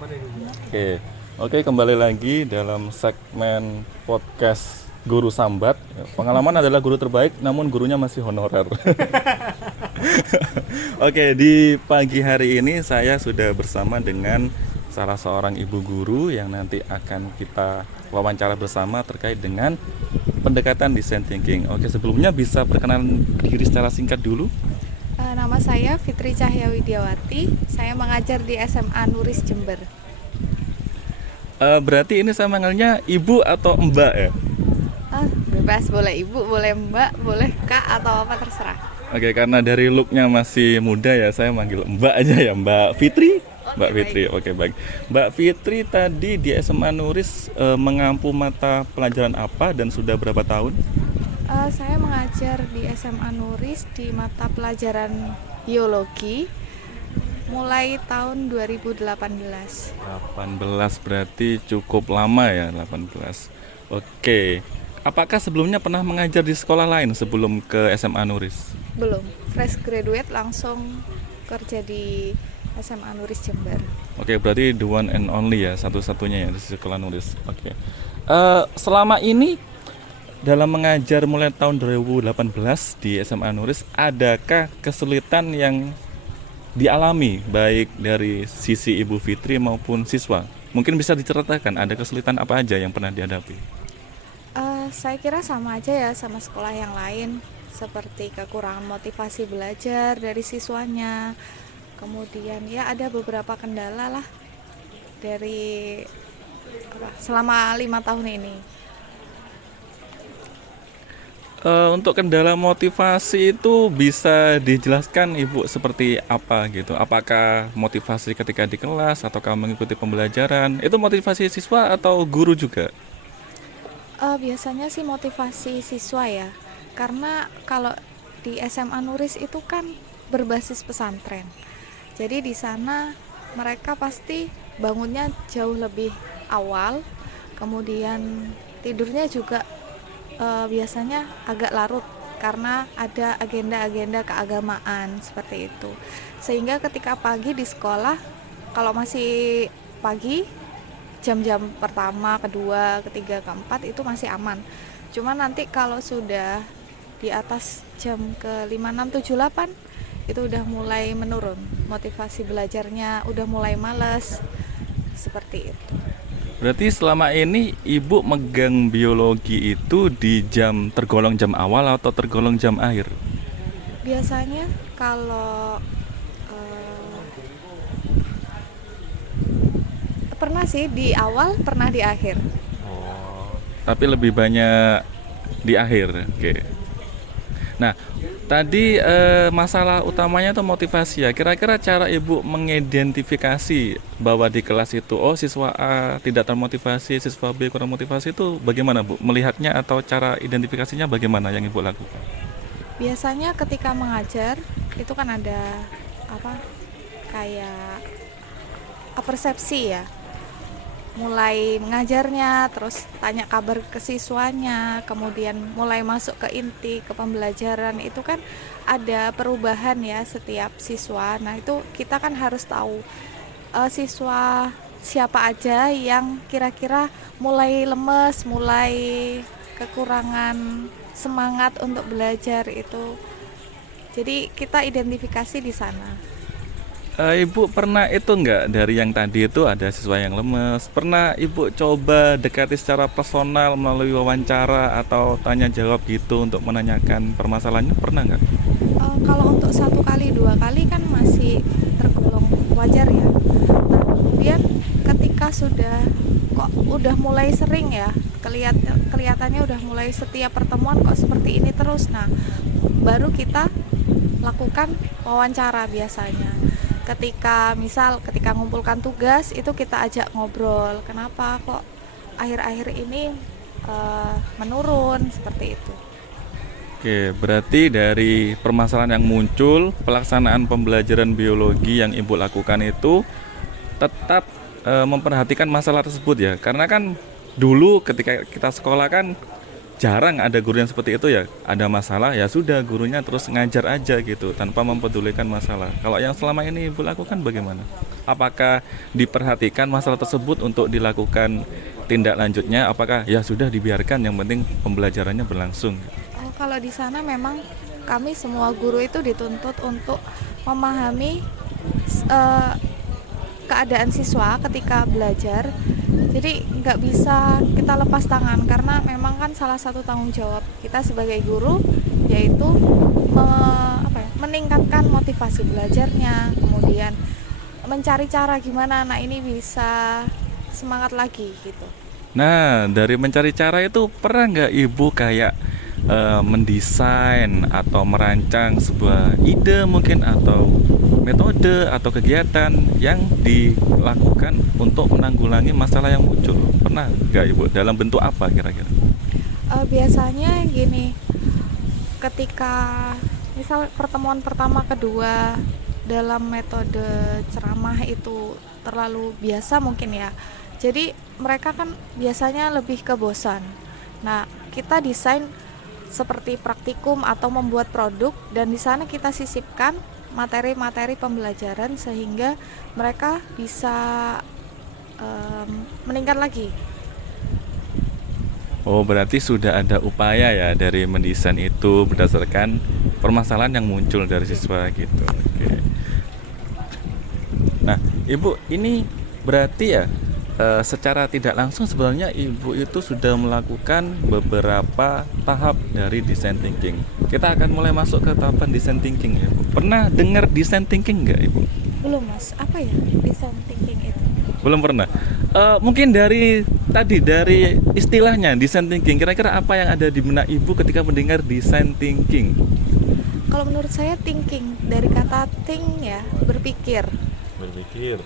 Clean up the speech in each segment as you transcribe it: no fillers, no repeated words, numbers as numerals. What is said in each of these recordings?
Oke, oke, kembali lagi dalam segmen podcast Guru Sambat. Pengalaman adalah guru terbaik, namun gurunya masih honorer. Oke, di pagi hari ini saya sudah bersama dengan salah seorang ibu guru yang nanti akan kita wawancara bersama terkait dengan pendekatan design thinking. Oke, sebelumnya bisa perkenalan diri secara singkat dulu. Nama saya Fitri Cahya Widiawati. Saya mengajar di SMA Nuris Jember. Berarti ini saya manggilnya ibu atau mbak ya? Bebas, boleh ibu, boleh mbak, boleh kak atau apa terserah. Oke, karena dari looknya masih muda ya, saya manggil Mbak aja ya, Mbak Fitri. Mbak Oke, Fitri, baik. oke baik. Mbak Fitri tadi di SMA Nuris mengampu mata pelajaran apa dan sudah berapa tahun? Saya mengajar di SMA Nuris di mata pelajaran biologi mulai tahun 2018. 18 berarti cukup lama ya, 18. Oke. Apakah sebelumnya pernah mengajar di sekolah lain sebelum ke SMA Nuris? Belum, fresh graduate langsung kerja di SMA Nuris Jember. Oke, berarti the one and only ya, satu-satunya ya di sekolah Nuris. Oke. Selama ini dalam mengajar mulai tahun 2018 di SMA Nuris, adakah kesulitan yang dialami baik dari sisi Ibu Fitri maupun siswa? Mungkin bisa diceritakan ada kesulitan apa aja yang pernah dihadapi? Saya kira sama aja ya sama sekolah yang lain, seperti kekurangan motivasi belajar dari siswanya. Kemudian ya ada beberapa kendala lah dari selama 5 tahun ini. Untuk kendala motivasi itu bisa dijelaskan Ibu seperti apa gitu? Apakah motivasi ketika di kelas ataukah mengikuti pembelajaran? Itu motivasi siswa atau guru juga? Biasanya sih motivasi siswa ya, karena kalau di SMA Nuris itu kan berbasis pesantren. Jadi di sana mereka pasti bangunnya jauh lebih awal, kemudian tidurnya juga biasanya agak larut karena ada agenda-agenda keagamaan seperti itu. Sehingga ketika pagi di sekolah, kalau masih pagi, jam-jam pertama, kedua, ketiga, keempat itu masih aman. Cuma nanti kalau sudah di atas jam ke 5, 6, 7, 8 itu udah mulai menurun. Motivasi belajarnya udah mulai malas. Seperti itu. Berarti selama ini Ibu megang biologi itu di jam tergolong jam awal atau tergolong jam akhir? Biasanya kalau eh, pernah sih di awal, pernah di akhir. Tapi lebih banyak di akhir. Oke. Nah, tadi masalah utamanya itu motivasi ya. Kira-kira cara Ibu mengidentifikasi bahwa di kelas itu siswa A tidak termotivasi, siswa B kurang motivasi itu bagaimana Bu? Melihatnya atau cara identifikasinya bagaimana yang Ibu lakukan? Biasanya ketika mengajar itu kan ada apa kayak persepsi ya, mulai mengajarnya, terus tanya kabar ke siswanya, kemudian mulai masuk ke inti, ke pembelajaran, itu kan ada perubahan ya setiap siswa. Nah itu kita kan harus tahu siswa siapa aja yang kira-kira mulai lemes, mulai kekurangan semangat untuk belajar itu. Jadi kita identifikasi di sana. Ibu pernah itu enggak dari yang tadi itu ada siswa yang lemes? Pernah Ibu coba dekati secara personal melalui wawancara atau tanya jawab gitu untuk menanyakan permasalahannya? Pernah nggak? Kalau untuk 1 kali 2 kali kan masih tergolong wajar ya. Nah kemudian ketika sudah kok udah mulai sering ya, kelihatannya udah mulai setiap pertemuan kok seperti ini terus. Nah baru kita lakukan wawancara biasanya. Ketika ngumpulkan tugas itu kita ajak ngobrol, kenapa kok akhir-akhir ini menurun seperti itu. Oke, berarti dari permasalahan yang muncul, pelaksanaan pembelajaran biologi yang Ibu lakukan itu tetap memperhatikan masalah tersebut ya. Karena kan dulu ketika kita sekolah kan jarang ada guru yang seperti itu ya. Ada masalah ya sudah gurunya terus ngajar aja gitu tanpa mempedulikan masalah. Kalau yang selama ini Ibu lakukan bagaimana? apakah diperhatikan masalah tersebut untuk dilakukan tindak lanjutnya? Apakah ya sudah dibiarkan, yang penting pembelajarannya berlangsung? Oh, kalau di sana memang kami semua guru itu dituntut untuk memahami eh, keadaan siswa ketika belajar. Jadi nggak bisa kita lepas tangan karena memang kan salah satu tanggung jawab kita sebagai guru yaitu meningkatkan motivasi belajarnya, kemudian mencari cara gimana anak ini bisa semangat lagi gitu. Nah, dari mencari cara itu pernah nggak Ibu kayak mendesain atau merancang sebuah ide mungkin, atau metode atau kegiatan yang dilakukan untuk menanggulangi masalah yang muncul? Pernah nggak Ibu? Dalam bentuk apa kira-kira? Biasanya gini, ketika misal pertemuan pertama kedua dalam metode ceramah itu terlalu biasa mungkin ya, jadi mereka kan biasanya lebih ke bosan. Nah, kita desain seperti praktikum atau membuat produk, dan di sana kita sisipkan materi-materi pembelajaran sehingga mereka bisa meningkat lagi. Oh, berarti sudah ada upaya ya dari mendesain itu berdasarkan permasalahan yang muncul dari siswa gitu. Oke. Nah, Ibu, ini berarti ya secara tidak langsung sebenarnya Ibu itu sudah melakukan beberapa tahap dari design thinking. Kita akan mulai masuk ke tahapan design thinking ya, Bu. Pernah dengar design thinking nggak, Ibu? Belum, Mas. Apa ya design thinking itu? Belum pernah. Mungkin dari istilahnya design thinking, kira-kira apa yang ada di benak Ibu ketika mendengar design thinking? Kalau menurut saya thinking dari kata think ya, berpikir. Berpikir.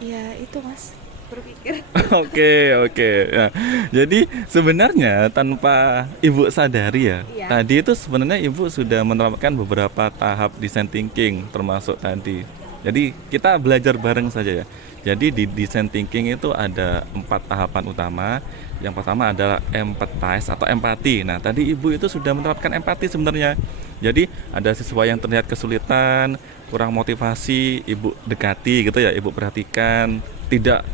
Ya, itu Mas, berpikir. Oke. Nah, jadi sebenarnya tanpa Ibu sadari ya, Iya. tadi itu sebenarnya Ibu sudah menerapkan beberapa tahap design thinking termasuk tadi. Jadi kita belajar bareng saja ya. Jadi di design thinking itu ada 4 tahapan utama. Yang pertama adalah empathize atau empati. Nah, tadi Ibu itu sudah menerapkan empati sebenarnya. Jadi ada siswa yang terlihat kesulitan, kurang motivasi, Ibu dekati gitu ya, Ibu perhatikan, tidak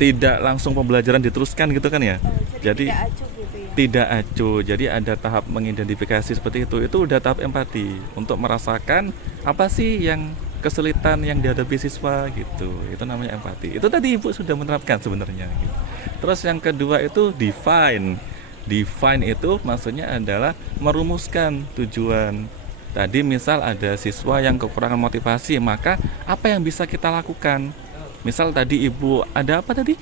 tidak langsung pembelajaran diteruskan gitu kan ya. Jadi tidak acuh gitu ya. tidak acuh. Jadi ada tahap mengidentifikasi seperti itu. Itu udah tahap empati untuk merasakan apa sih yang kesulitan yang dihadapi siswa gitu. Itu namanya empati. Itu tadi Ibu sudah menerapkan sebenarnya gitu. Terus yang kedua itu define. Define itu maksudnya adalah merumuskan tujuan. Tadi misal ada siswa yang kekurangan motivasi, maka apa yang bisa kita lakukan? Misal tadi Ibu ada apa tadi?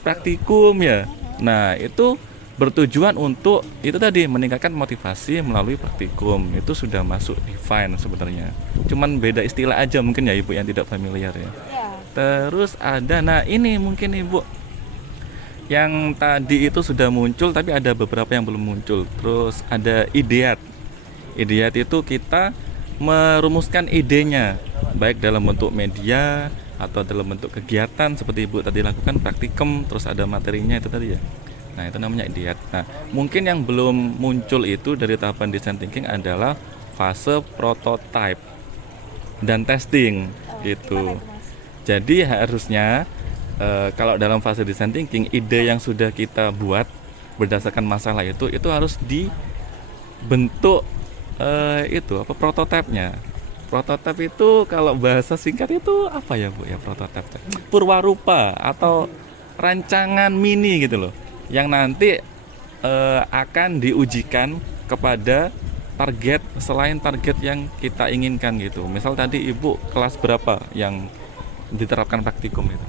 Praktikum ya. Nah, itu bertujuan untuk itu tadi meningkatkan motivasi melalui praktikum. Itu sudah masuk define sebenarnya. Cuman beda istilah aja mungkin ya Ibu yang tidak familiar ya. Ya. Terus ada, nah ini mungkin Ibu yang tadi itu sudah muncul tapi ada beberapa yang belum muncul. Terus ada ideat. Ideat itu kita merumuskan idenya baik dalam bentuk media atau dalam bentuk kegiatan seperti Ibu tadi lakukan praktikum, terus ada materinya itu tadi ya. Nah, itu namanya ideat. Nah, mungkin yang belum muncul itu dari tahapan design thinking adalah fase prototype dan testing gitu. Gimana itu, Mas? Jadi harusnya kalau dalam fase design thinking, ide yang sudah kita buat berdasarkan masalah itu harus dibentuk prototipenya. Prototip itu kalau bahasa singkat itu apa ya Bu ya, prototip? Purwarupa atau rancangan mini gitu loh, yang nanti akan diujikan kepada target selain target yang kita inginkan gitu. Misal tadi Ibu kelas berapa yang diterapkan praktikum itu?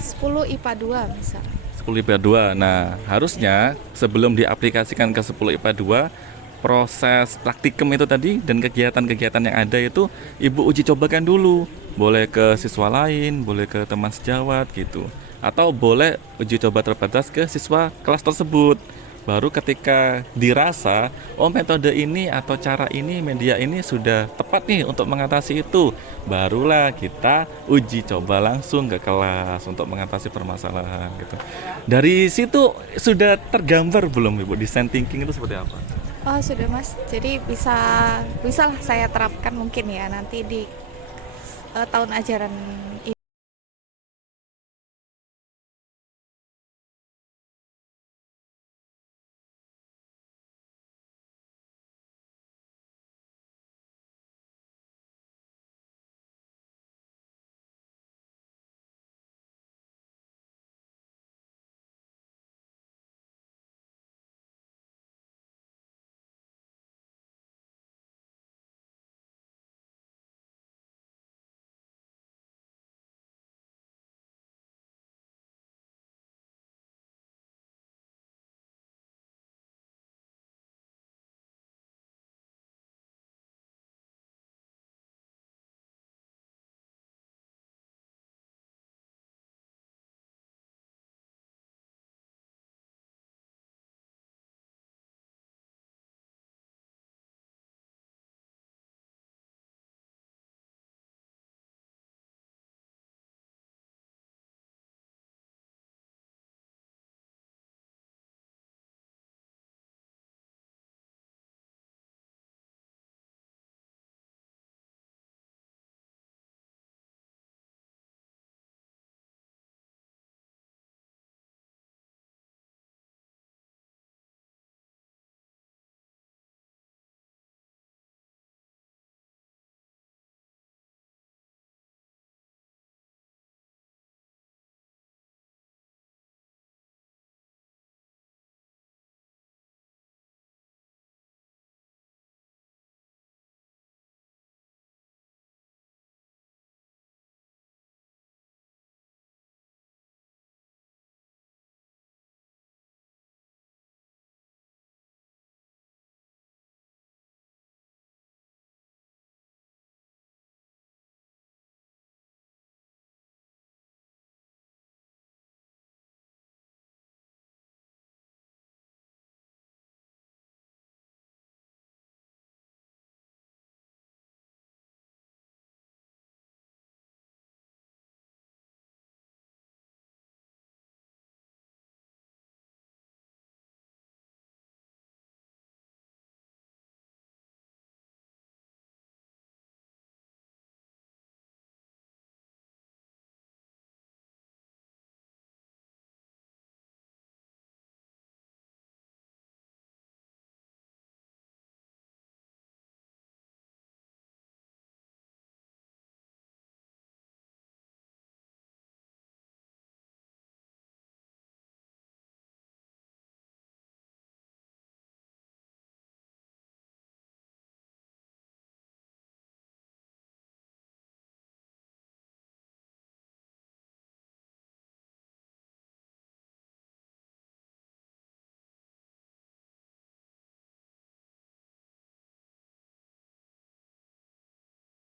10 IPA 2 misal. 10 IPA 2. Nah, harusnya sebelum diaplikasikan ke 10 IPA 2, proses praktikum itu tadi dan kegiatan-kegiatan yang ada itu Ibu uji cobakan dulu. Boleh ke siswa lain, boleh ke teman sejawat gitu. Atau boleh uji coba terbatas ke siswa kelas tersebut. Baru ketika dirasa, oh metode ini atau cara ini, media ini sudah tepat nih untuk mengatasi itu, barulah kita uji coba langsung ke kelas untuk mengatasi permasalahan gitu. Dari situ sudah tergambar belum Ibu design thinking itu seperti apa? Oh, sudah Mas. Jadi bisa lah saya terapkan mungkin ya nanti di tahun ajaran